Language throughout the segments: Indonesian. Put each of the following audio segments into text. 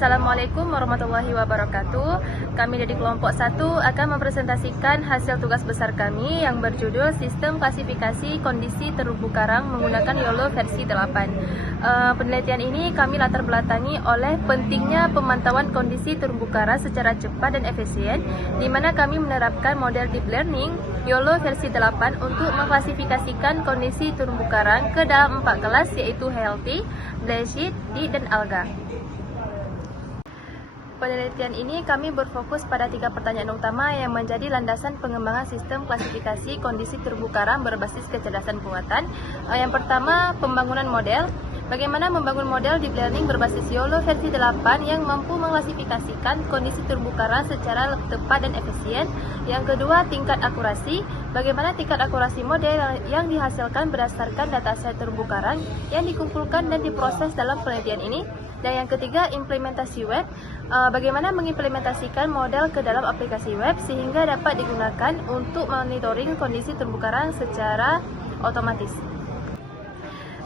Assalamualaikum warahmatullahi wabarakatuh. Kami dari kelompok 1 akan mempresentasikan hasil tugas besar kami yang berjudul Sistem Klasifikasi Kondisi Terumbu Karang menggunakan YOLO versi 8. Penelitian ini kami latar belakangi oleh pentingnya pemantauan kondisi terumbu karang secara cepat dan efisien, di mana kami menerapkan model deep learning YOLO versi 8 untuk mengklasifikasikan kondisi terumbu karang ke dalam 4 kelas, yaitu Healthy, Bleached, Deep, dan Alga. Penelitian ini kami berfokus pada 3 pertanyaan utama yang menjadi landasan pengembangan sistem klasifikasi kondisi terumbu karang berbasis kecerdasan buatan. Yang pertama, pembangunan model. Bagaimana membangun model deep learning berbasis YOLO versi 8 yang mampu mengklasifikasikan kondisi terumbu karang secara tepat dan efisien. Yang kedua, tingkat akurasi. Bagaimana tingkat akurasi model yang dihasilkan berdasarkan dataset terumbu karang yang dikumpulkan dan diproses dalam penelitian ini. Dan yang ketiga, implementasi web. Bagaimana mengimplementasikan model ke dalam aplikasi web sehingga dapat digunakan untuk monitoring kondisi terumbu karang secara otomatis.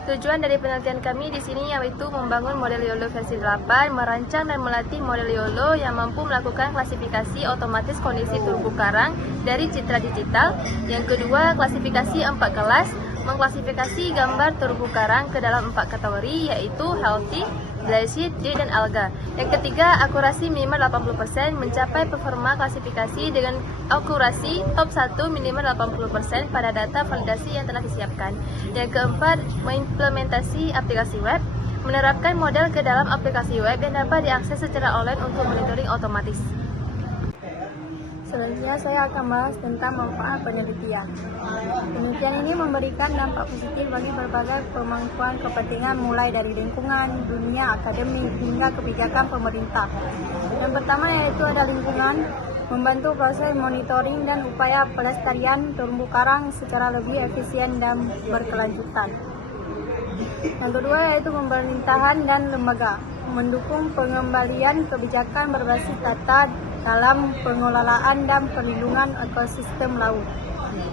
Tujuan dari penelitian kami di sini yaitu membangun model YOLO versi 8, merancang dan melatih model YOLO yang mampu melakukan klasifikasi otomatis kondisi terumbu karang dari citra digital. Yang kedua, klasifikasi 4 kelas, mengklasifikasi gambar terumbu karang ke dalam 4 kategori, yaitu Healthy, Bleached, Deep, dan Alga. Yang ketiga, akurasi minimal 80%, mencapai performa klasifikasi dengan akurasi top 1 minimal 80% pada data validasi yang telah disiapkan. Yang keempat, mengimplementasi aplikasi web, menerapkan model ke dalam aplikasi web yang dapat diakses secara online untuk monitoring otomatis. Selanjutnya saya akan bahas tentang manfaat penelitian. Penelitian ini memberikan dampak positif bagi berbagai pemangkuan kepentingan mulai dari lingkungan, dunia, akademik, hingga kebijakan pemerintah. Yang pertama yaitu ada lingkungan, membantu proses monitoring dan upaya pelestarian terumbu karang secara lebih efisien dan berkelanjutan. Yang kedua yaitu pemerintahan dan lembaga, mendukung pengembalian kebijakan berbasis data dalam pengelolaan dan perlindungan ekosistem laut.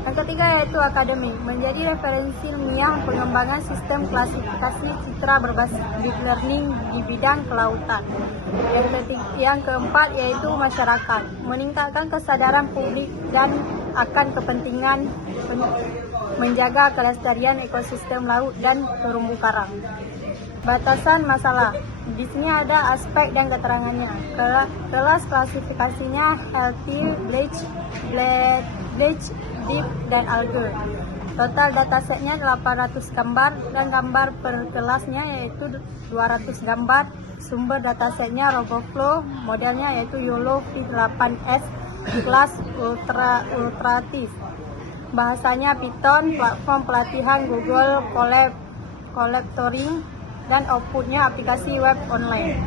Yang ketiga yaitu akademik, menjadi referensi ilmiah pengembangan sistem klasifikasi citra berbasis deep learning di bidang kelautan. Yang keempat yaitu masyarakat, meningkatkan kesadaran publik dan akan kepentingan menjaga kelestarian ekosistem laut dan terumbu karang. Batasan masalah. Di sini ada aspek dan keterangannya. Kelas klasifikasinya Healthy, Bleached, Deep, dan Alga. Total datasetnya 800 gambar dan gambar per kelasnya yaitu 200 gambar. Sumber datasetnya RoboFlow, modelnya yaitu YOLO V8S, kelas ultratif. Bahasanya Python, platform pelatihan Google Collectoring, dan outputnya aplikasi web online.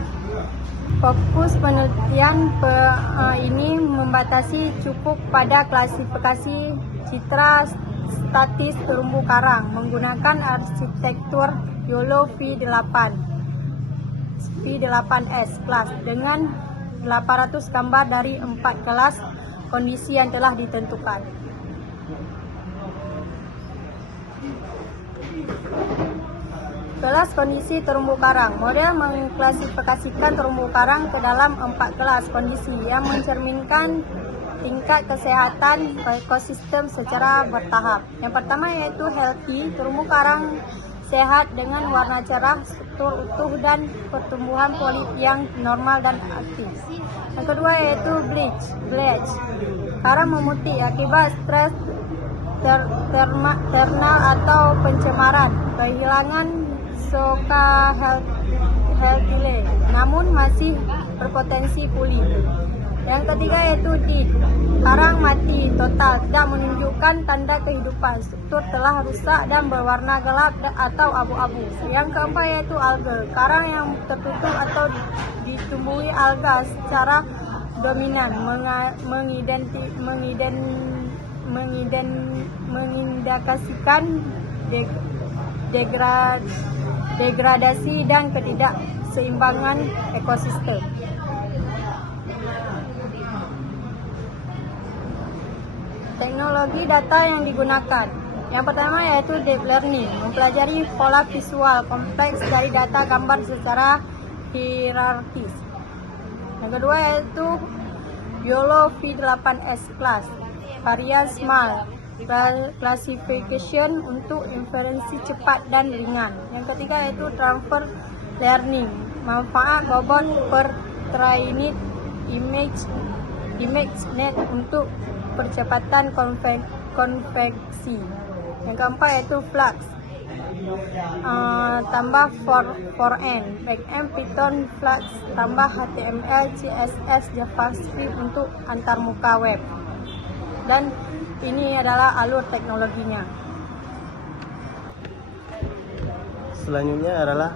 Fokus penelitian ini membatasi cukup pada klasifikasi citra statis terumbu karang menggunakan arsitektur YOLO V8S kelas dengan 800 gambar dari 4 kelas kondisi yang telah ditentukan. Kelas kondisi terumbu karang. Model mengklasifikasikan terumbu karang ke dalam 4 kelas kondisi yang mencerminkan tingkat kesehatan ekosistem secara bertahap. Yang pertama yaitu Healthy, terumbu karang sehat dengan warna cerah, struktur utuh, dan pertumbuhan polip yang normal dan aktif. Yang kedua yaitu Bleached, karang memutih akibat stres thermal atau pencemaran, kehilangan soka healthy, namun masih berpotensi pulih. Yang ketiga yaitu Deep, karang mati total, tidak menunjukkan tanda kehidupan, struktur telah rusak dan berwarna gelap atau abu-abu. Yang keempat yaitu Alga, karang yang tertutup atau ditumbuhi alga secara dominan, mengindikasikan degradasi dan ketidakseimbangan ekosistem. Teknologi data yang digunakan. Yang pertama yaitu deep learning, mempelajari pola visual kompleks dari data gambar secara hierarkis. Yang kedua yaitu YOLO V8S Class, varian Small, classification untuk inferensi cepat dan ringan. Yang ketiga yaitu Transfer Learning, manfaat bobot per trained ImageNet untuk percepatan konveksi. Yang keempat yaitu Flux, tambah forend, backend Python Flux, tambah HTML, CSS, JavaScript untuk antarmuka web. Dan ini adalah alur teknologinya. Selanjutnya adalah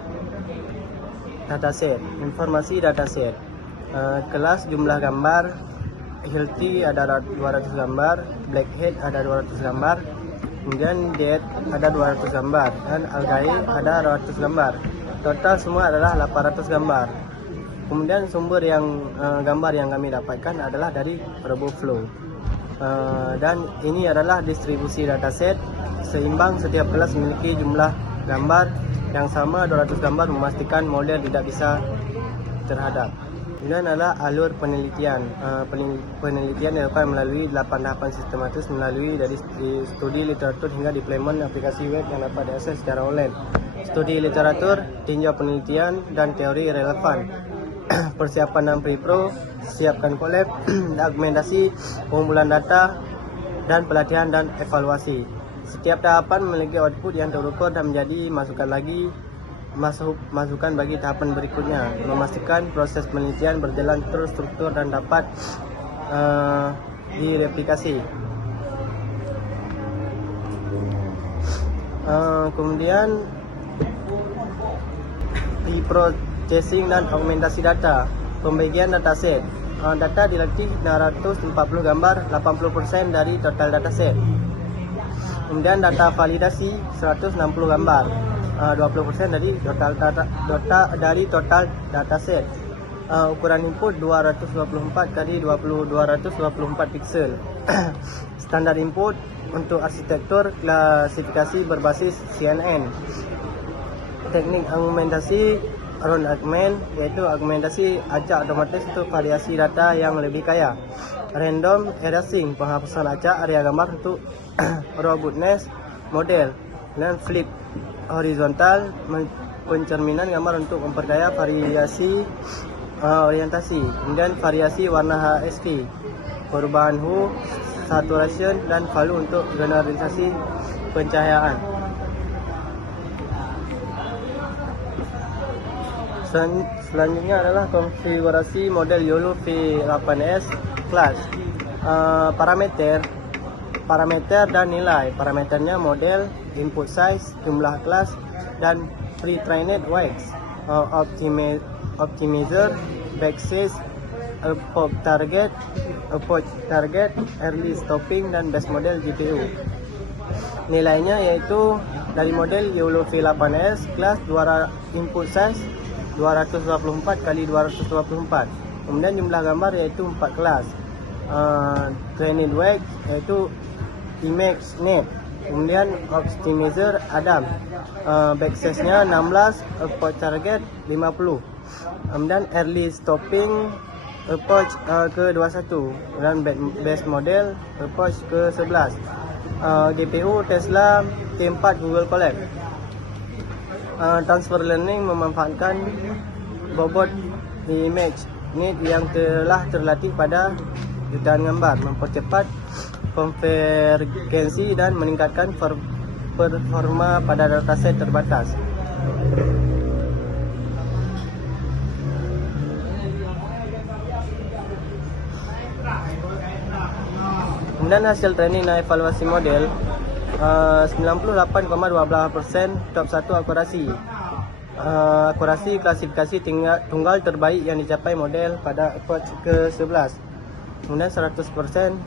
dataset, informasi dataset. Kelas jumlah gambar, Healthy ada 200 gambar, Blackhead ada 200 gambar, kemudian Dead ada 200 gambar, dan Algae ada 200 gambar. Total semua adalah 800 gambar. Kemudian sumber gambar yang kami dapatkan adalah dari RoboFlow. Dan ini adalah distribusi dataset seimbang, setiap kelas memiliki jumlah gambar yang sama 200 gambar, memastikan model tidak bisa terhadap. Kemudian adalah alur penelitian. Penelitian dilakukan melalui 8 tahapan sistematis, melalui dari studi literatur hingga deployment aplikasi web yang dapat diakses secara online. Studi literatur, tinjau penelitian dan teori relevan. Persiapan dan pre-pro, siapkan collab, dokumentasi, pengumpulan data, dan pelatihan dan evaluasi. Setiap tahapan memiliki output yang terukur dan menjadi masukan bagi tahapan berikutnya. Memastikan proses penelitian berjalan terstruktur dan dapat direplikasi. Kemudian processing dan augmentasi data, pembagian dataset. Data dilatih 640 gambar, 80% dari total dataset. Kemudian data validasi 160 gambar, 20% dari total dataset. Ukuran input 224 kali 224 pixel. Standar input untuk arsitektur klasifikasi berbasis CNN. Teknik argumentasi round argument, yaitu argumentasi acak otomatis untuk variasi data yang lebih kaya. Random erasing, penghapusan acak area gambar untuk robustness model. Dan flip horizontal, pencerminan gambar untuk memperkaya variasi orientasi. Kemudian variasi warna HSK, perubahan hue, saturation, dan value untuk generalisasi pencahayaan. Selanjutnya adalah konfigurasi model YOLO V8S Class. Parameter dan nilai. Parameternya model, input size, jumlah kelas, dan pre-trained weights. Optimizer, backslash, approach target, early stopping, dan base model GPU. Nilainya yaitu dari model YOLO V8S Class, input size 224 kali 224. Kemudian jumlah gambar yaitu 4 kelas. Trained weight yaitu ImageNet. Kemudian optimizer Adam. Backslash-nya 16, approach target 50. Kemudian early stopping approach ke 21 dan base model approach ke 11. GPU Tesla T4 Google Colab. Transfer learning memanfaatkan bobot ImageNet yang telah terlatih pada jutaan gambar, mempercepat konvergensi dan meningkatkan performa pada dataset terbatas. Kemudian hasil training dan evaluasi model, 98,12% top 1 akurasi. Akurasi klasifikasi tunggal terbaik yang dicapai model pada approach ke-11. Kemudian 100%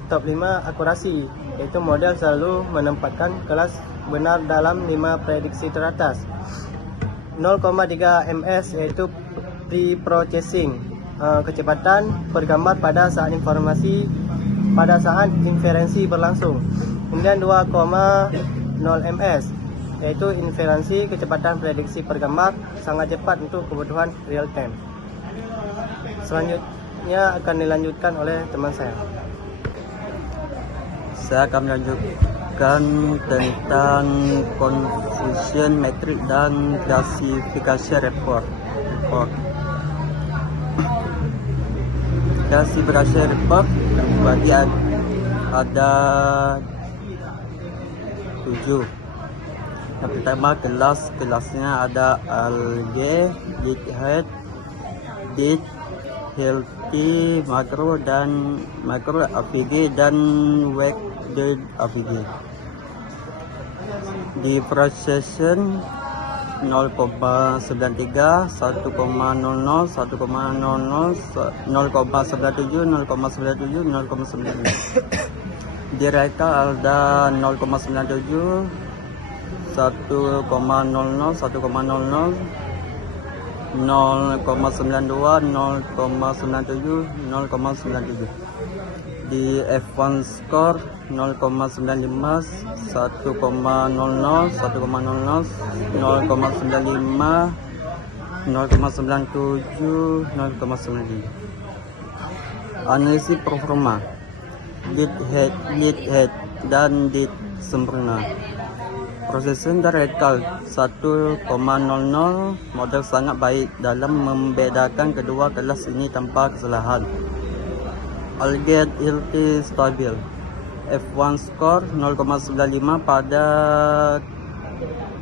top 5 akurasi, yaitu model selalu menempatkan kelas benar dalam 5 prediksi teratas. 0,3 ms yaitu pre-processing, kecepatan pergambar pada saat inferensi berlangsung. Kemudian 2,0 ms yaitu inferensi, kecepatan prediksi pergambar sangat cepat untuk kebutuhan real time. Selanjutnya akan dilanjutkan oleh teman saya. Saya akan melanjutkan tentang confusion metric dan klasifikasi report. Klasifikasi report terbagi ada 7. Yang pertama kelasnya ada algae, head, dit, healthy, makro algae dan weighted algae. Di procession 0,93, 1,00, 1,00, 0,97, 0,97, 0,95. Di reka ada 0,97, 1,00, 1,00, 0,92, 0,97, 0,97. Di F1 score 0,95, 1,00, 1,00, 0,95, 0,97, 0,95. Analisis performa lead head dan lead sempurna. Processing dan recall 1,00. Model sangat baik dalam membedakan kedua kelas ini tanpa kesalahan. Algae healthy stabil. F1 score 0,95 pada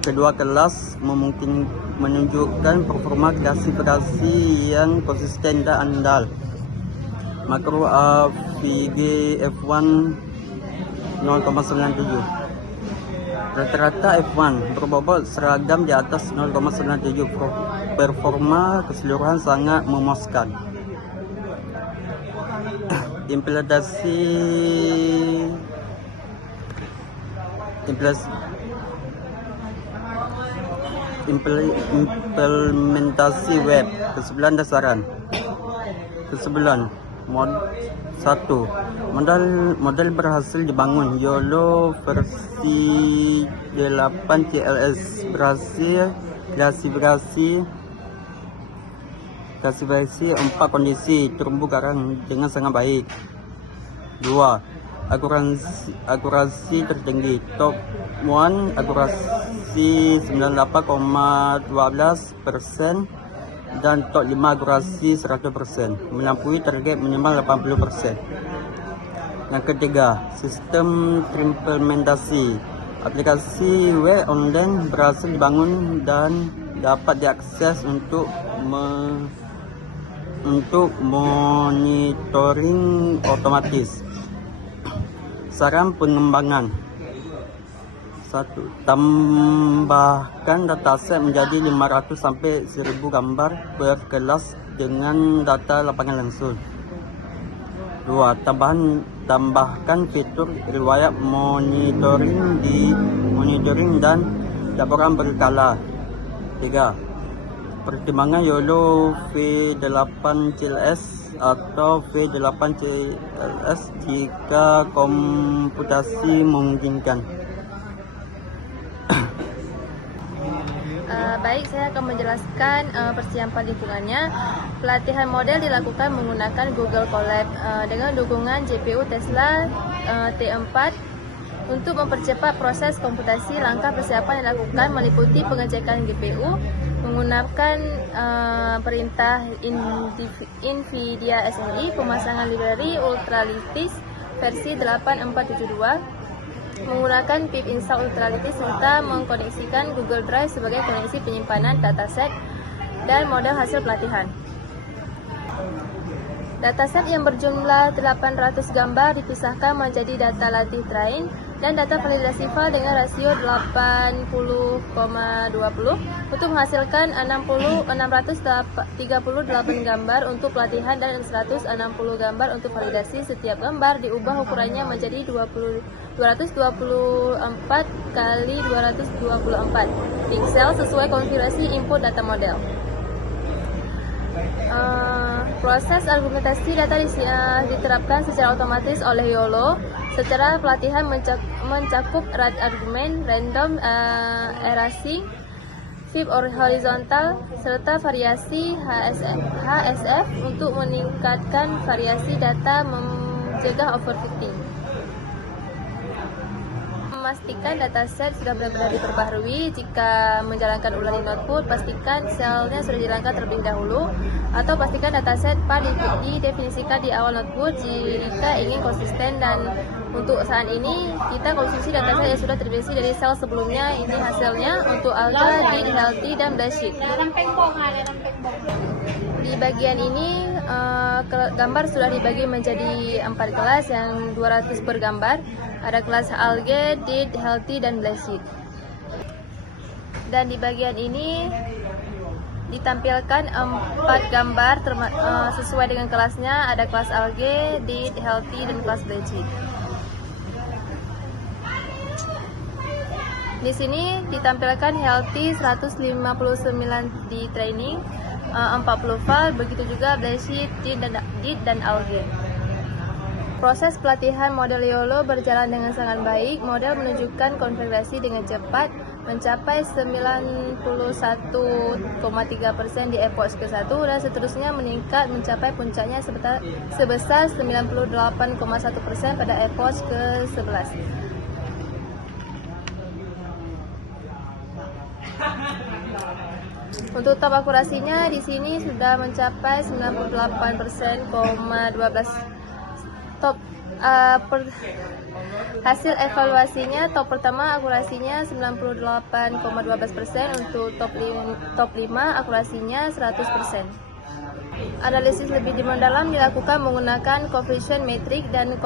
kedua kelas menunjukkan performa klasifikasi yang konsisten dan andal. Makro AVG F1 0,97. Rata-rata F1 berbobot seragam di atas 0,97. Performa keseluruhan sangat memuaskan. Implementasi web. Kesebelan dasaran. Kesebelan 1. Model berhasil dibangun. YOLO versi 8 TLS berhasil klasifikasi 4 kondisi terumbu karang dengan sangat baik. 2. Akurasi tertinggi. Top 1 akurasi 98,12% dan top 5 akurasi 100%, melampaui target minimal 80%. Yang ketiga, sistem terimplementasi. Aplikasi web online berhasil dibangun dan dapat diakses untuk monitoring otomatis. Saran pengembangan. 1. Tambahkan dataset menjadi 500 sampai 1000 gambar per kelas dengan data lapangan langsung. 2. Tambahkan fitur riwayat monitoring dan laporan berkala. 3. Pertimbangan YOLO V8 CLS atau V8 CLS jika komputasi memungkinkan. Baik, saya akan menjelaskan persiapan lingkungannya. Pelatihan model dilakukan menggunakan Google Colab dengan dukungan GPU Tesla T4. Untuk mempercepat proses komputasi, langkah persiapan yang dilakukan meliputi pengecekan GPU menggunakan perintah NVIDIA SLI, pemasangan library Ultralytics versi 8472, menggunakan pip install Ultralytics serta mengkoneksikan Google Drive sebagai koneksi penyimpanan dataset dan model hasil pelatihan. Dataset yang berjumlah 800 gambar dipisahkan menjadi data latih train dan data validasi file dengan rasio 80,20 untuk menghasilkan 638 gambar untuk pelatihan dan 160 gambar untuk validasi. Setiap gambar diubah ukurannya menjadi 224 kali 224 pixel sesuai konfigurasi input data model. Proses argumentasi data diterapkan secara otomatis oleh YOLO. Secara pelatihan mencakup argumen, random, erasing, flip horizontal, serta variasi HSF untuk meningkatkan variasi data mencegah overfitting. Memastikan dataset sudah benar-benar diperbaharui. Jika menjalankan ulangan output, pastikan selnya sudah dihilangkan terlebih dahulu, atau pastikan dataset PAR didefinisikan di awal output jika ingin konsisten. Dan untuk saat ini kita konsumsi dataset yang sudah terdefinisi dari sel sebelumnya. Ini hasilnya untuk alga, did, healthy, dan basic. Di bagian ini gambar sudah dibagi menjadi 4 kelas yang 200 per gambar. Ada kelas algae, did, healthy, dan basic. Dan di bagian ini ditampilkan 4 gambar sesuai dengan kelasnya. Ada kelas algae, did, healthy, dan kelas basic. Di sini ditampilkan healthy 159 di training, 40 file, begitu juga basic, did, dan algae. Proses pelatihan model YOLO berjalan dengan sangat baik. Model menunjukkan konfigurasi dengan cepat, mencapai 91,3% di epoch ke-1 dan seterusnya meningkat mencapai puncaknya sebesar 98,1% pada epoch ke-11. Untuk top akurasinya di sini sudah mencapai 98%,12. Hasil evaluasinya, top pertama akurasinya 98,12%, untuk top 5 akurasinya 100%. Analisis lebih mendalam dilakukan menggunakan coefficient metric dan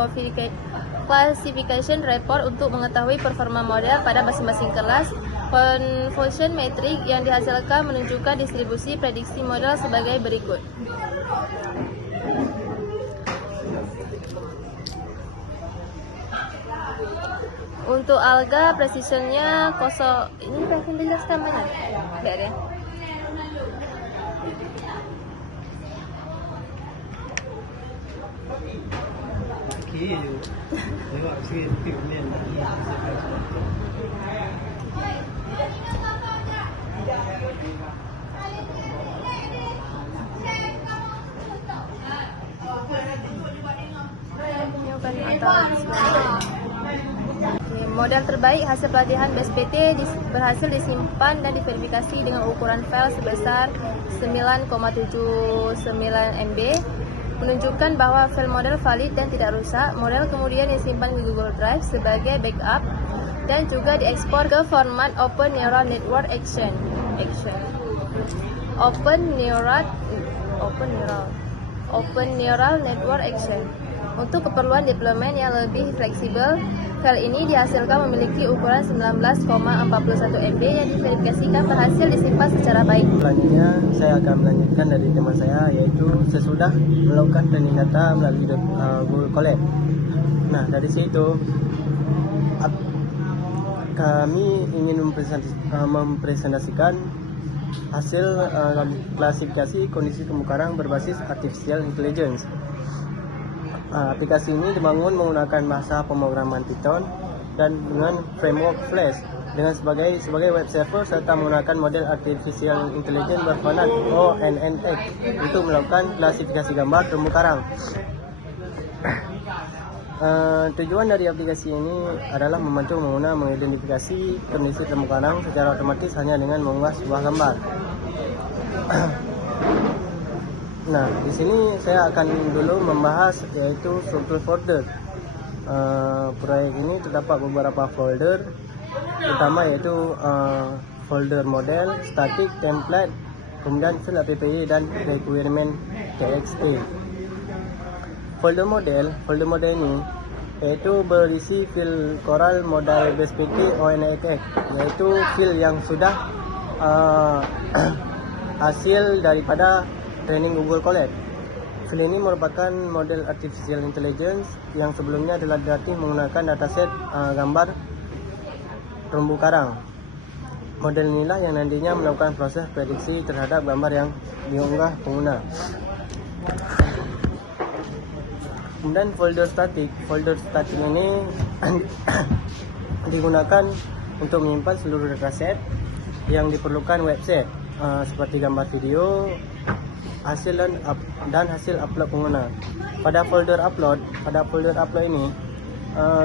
classification report untuk mengetahui performa model pada masing-masing kelas. Coefficient metric yang dihasilkan menunjukkan distribusi prediksi model sebagai berikut. Untuk alga precisionnya kosong. Ini pengen dijelaskan banyak. Enggak ya? Model terbaik hasil pelatihan BSPT berhasil disimpan dan diverifikasi dengan ukuran file sebesar 9,79 MB, menunjukkan bahwa file model valid dan tidak rusak. Model kemudian disimpan di Google Drive sebagai backup dan juga diekspor ke format Open Neural Network Action. Open Neural Network Action. Untuk keperluan deployment yang lebih fleksibel, file ini dihasilkan memiliki ukuran 19,41 MB yang diverifikasikan berhasil disimpan secara baik. Selanjutnya saya akan melanjutkan dari tema saya, yaitu sesudah melakukan training data melalui Google Colab. Nah, dari situ kami ingin mempresentasikan hasil klasifikasi kondisi terumbu karang berbasis Artificial Intelligence. Aplikasi ini dibangun menggunakan bahasa pemrograman Python dan dengan framework Flash dengan sebagai web server serta menggunakan model Artificial Intelligence berformat ONNX untuk melakukan klasifikasi gambar terumbu karang. Tujuan dari aplikasi ini adalah membantu pengguna mengidentifikasi kondisi terumbu karang secara otomatis hanya dengan mengunggah sebuah gambar. Nah, di sini saya akan dulu membahas yaitu struktur folder. Proyek ini terdapat beberapa folder, utama yaitu folder model, static, template, kemudian file APPY dan requirement.txt. Folder model ini yaitu berisi file Coral modal BSPT ONNX, yaitu file yang sudah hasil daripada training Google Colab. File ini merupakan model Artificial Intelligence yang sebelumnya telah dilatih menggunakan dataset gambar terumbu karang. Model inilah yang nantinya melakukan proses prediksi terhadap gambar yang diunggah pengguna. Kemudian folder static ini digunakan untuk menyimpan seluruh dataset yang diperlukan website seperti gambar video, hasil dan hasil upload pengguna. Pada folder upload ini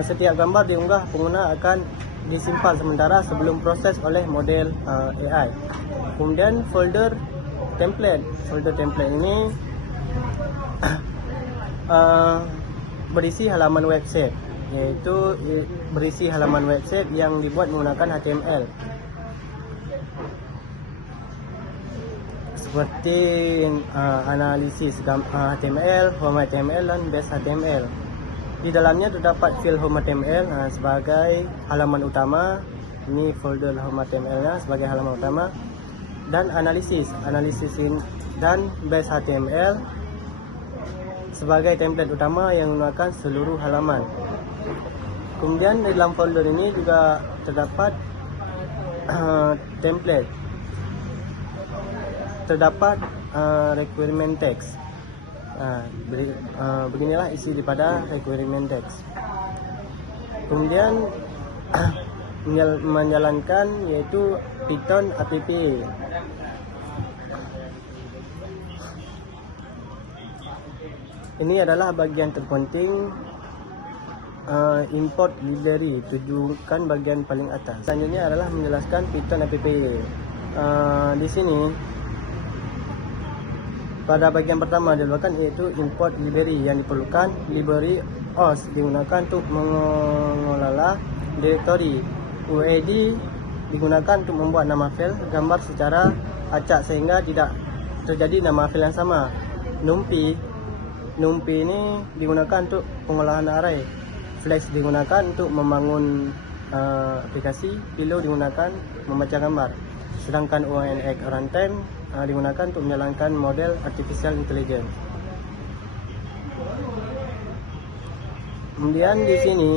setiap gambar diunggah pengguna akan disimpan sementara sebelum proses oleh model AI. Kemudian folder template ini berisi halaman website, yaitu berisi halaman website yang dibuat menggunakan HTML. Seperti analisis HTML, home HTML dan base HTML. Di dalamnya terdapat file home HTML sebagai halaman utama. Ini folder home HTML-nya sebagai halaman utama, dan analisis dan base HTML sebagai template utama yang menggunakan seluruh halaman. Kemudian di dalam folder ini juga terdapat template, terdapat requirement text. Beginilah isi daripada requirement text. Kemudian menjalankan yaitu Python app. Ini adalah bagian terpenting, import library, tujukan bagian paling atas. Selanjutnya adalah menjelaskan Python app. Di sini pada bagian pertama dilakukan yaitu import library. Yang diperlukan library OS digunakan untuk mengelola directory. UID digunakan untuk membuat nama file gambar secara acak sehingga tidak terjadi nama file yang sama. NumPy ini digunakan untuk pengolahan array. Flash digunakan untuk membangun aplikasi. Pillow digunakan membaca gambar. Sedangkan ONX runtime digunakan untuk menjalankan model artificial intelligence. Kemudian di sini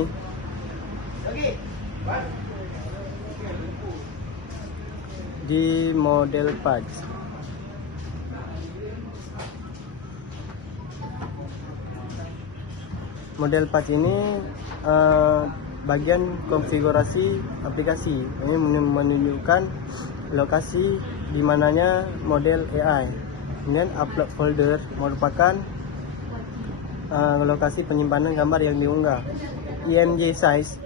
di model path ini bagian konfigurasi aplikasi. Ini menunjukkan lokasi di mananya model AI. Kemudian upload folder merupakan lokasi penyimpanan gambar yang diunggah. IMG size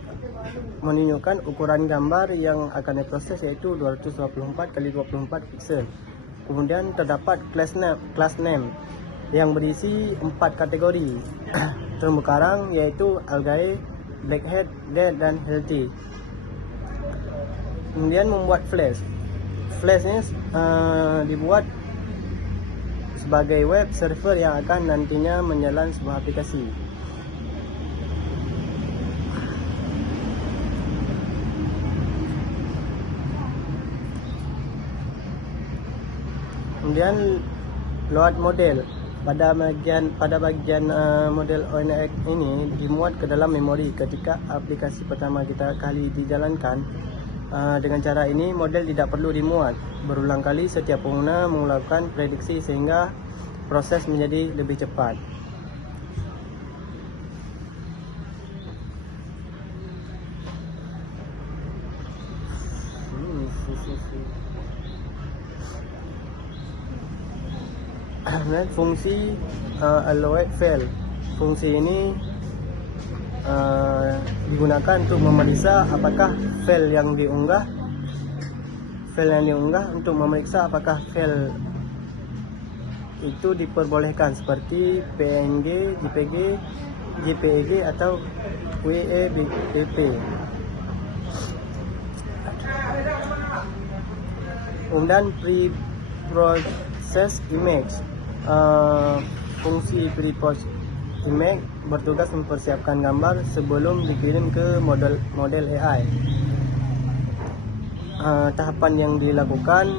menunjukkan ukuran gambar yang akan diproses, yaitu 224 x 24 pixel. Kemudian terdapat class name yang berisi 4 kategori terumbu karang, yaitu algae, blackhead, dead dan healthy. Kemudian membuat flash ini dibuat sebagai web server yang akan nantinya menjalankan sebuah aplikasi. Kemudian load model. Pada bagian model ONX ini dimuat ke dalam memori ketika aplikasi pertama kita kali dijalankan. Dengan cara ini model tidak perlu dimuat berulang kali setiap pengguna melakukan prediksi sehingga proses menjadi lebih cepat. Fungsi allowed file. Fungsi ini digunakan untuk memeriksa apakah file yang diunggah untuk memeriksa apakah file itu diperbolehkan seperti PNG, JPG, JPEG atau WAVP. Kemudian preprocess image. Fungsi preprocess image bertugas mempersiapkan gambar sebelum dikirim ke model AI. Tahapan yang dilakukan: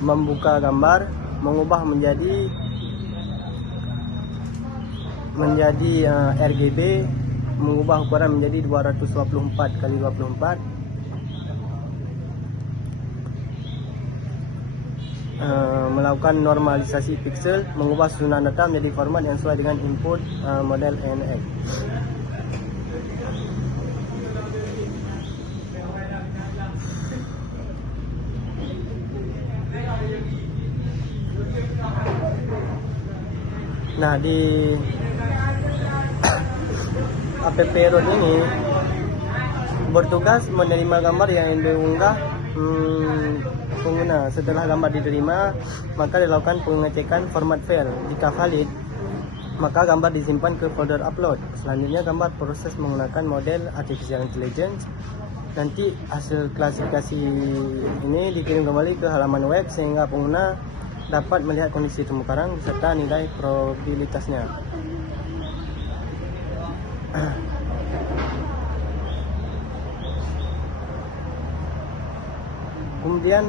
membuka gambar, mengubah menjadi RGB, mengubah ukuran menjadi 224 x 24, melakukan normalisasi pixel, mengubah susunan data menjadi format yang sesuai dengan input model NX. Nah, di app root ini bertugas menerima gambar yang diunggah pengguna. Setelah gambar diterima, maka dilakukan pengecekan format file. Jika valid, maka gambar disimpan ke folder upload. Selanjutnya gambar proses menggunakan model artificial intelligence. Nanti hasil klasifikasi ini dikirim kembali ke halaman web sehingga pengguna dapat melihat kondisi terumbu karang serta nilai probabilitasnya. Kemudian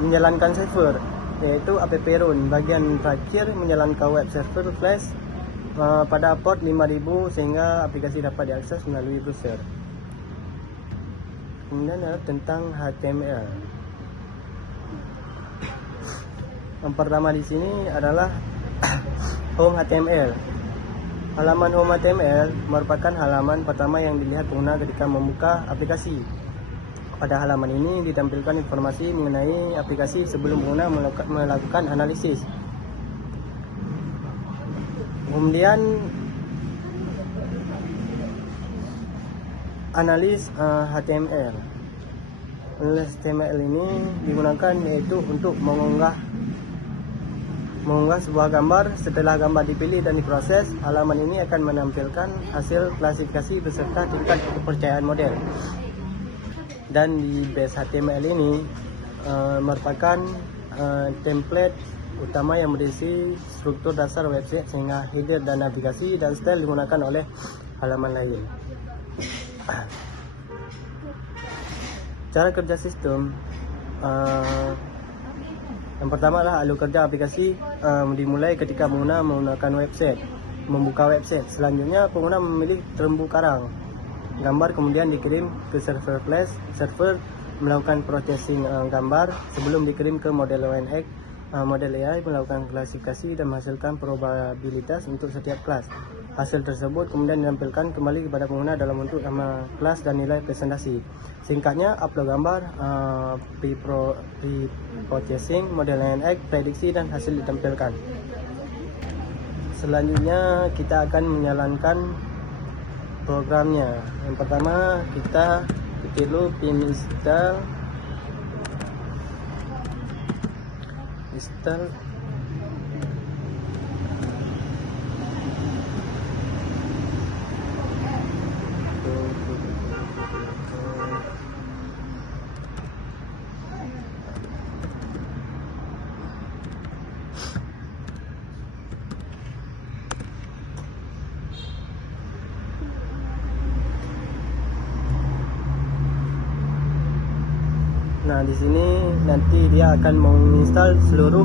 menjalankan server, yaitu app run. Bagian terakhir menjalankan web server flash pada port 5000 sehingga aplikasi dapat diakses melalui browser. Kemudian adalah tentang HTML. Yang pertama di sini adalah home HTML. Halaman home HTML merupakan halaman pertama yang dilihat pengguna ketika membuka aplikasi. Pada halaman ini ditampilkan informasi mengenai aplikasi sebelum pengguna melakukan analisis. Kemudian analis HTML. Analis HTML ini digunakan yaitu untuk mengunggah sebuah gambar. Setelah gambar dipilih dan diproses, halaman ini akan menampilkan hasil klasifikasi beserta tingkat kepercayaan model. Dan di base HTML ini merupakan template utama yang berisi struktur dasar website sehingga header dan navigasi dan style digunakan oleh halaman lain. Cara kerja sistem yang pertama adalah alur kerja aplikasi dimulai ketika pengguna menggunakan membuka website. Selanjutnya pengguna memilih terumbu karang. Gambar kemudian dikirim ke server flash. Server melakukan processing gambar sebelum dikirim ke model ONX. Model AI melakukan klasifikasi dan menghasilkan probabilitas untuk setiap kelas. Hasil tersebut kemudian ditampilkan kembali kepada pengguna dalam bentuk nama kelas dan nilai presentasi. Singkatnya, upload gambar, pre-processing, model ONX, prediksi dan hasil ditampilkan. Selanjutnya kita akan menjalankan programnya. Yang pertama kita ketik dulu pin install Nah, di sini nanti dia akan menginstal seluruh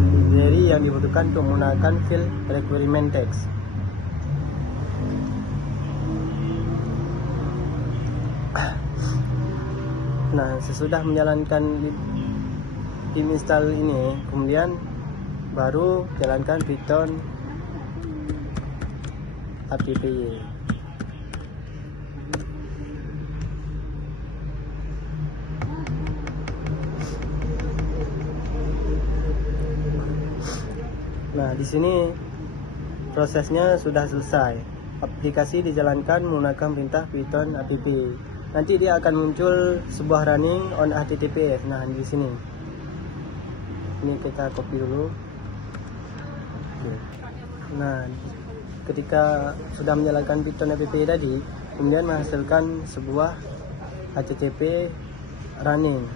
library yang dibutuhkan untuk menggunakan field requirement text. Nah, sesudah menjalankan install ini, kemudian baru jalankan Python app. Nah, di sini prosesnya sudah selesai. Aplikasi dijalankan menggunakan perintah Python app. Nanti dia akan muncul sebuah running on HTTPS. Nah, di sini. Ini kita copy dulu. Nah, ketika sudah menjalankan Python app tadi, kemudian menghasilkan sebuah HTTP running.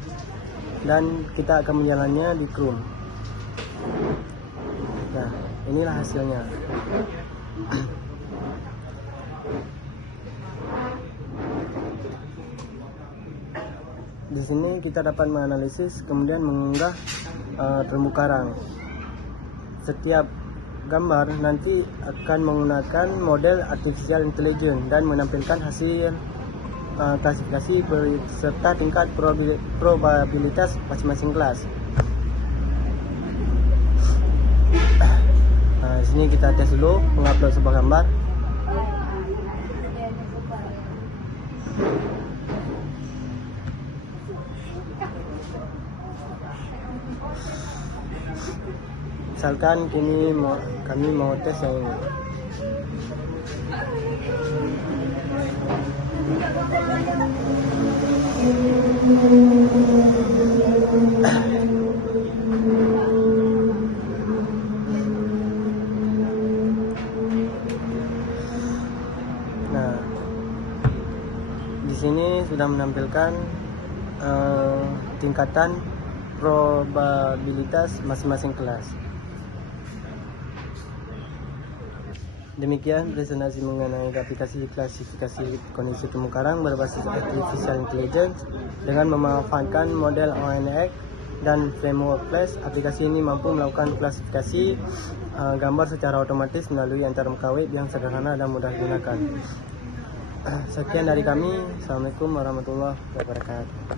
Dan kita akan menjalannya di Chrome. Nah, inilah hasilnya. Di sini kita dapat menganalisis kemudian mengunggah terumbu karang. Setiap gambar nanti akan menggunakan model artificial intelligence dan menampilkan hasil klasifikasi serta tingkat probabilitas masing-masing kelas. Nah, di sini kita tes dulu mengupload sebuah gambar. Misalkan kami mau tes yang ini. Nah, di sini sudah menampilkan tingkatan probabilitas masing-masing kelas. Demikian presentasi mengenai aplikasi klasifikasi kondisi terumbu karang berbasis artificial intelligence dengan memanfaatkan model ONNX dan framework Flash. Aplikasi ini mampu melakukan klasifikasi gambar secara otomatis melalui antarmuka web yang sederhana dan mudah digunakan. Sekian dari kami. Assalamualaikum warahmatullahi wabarakatuh.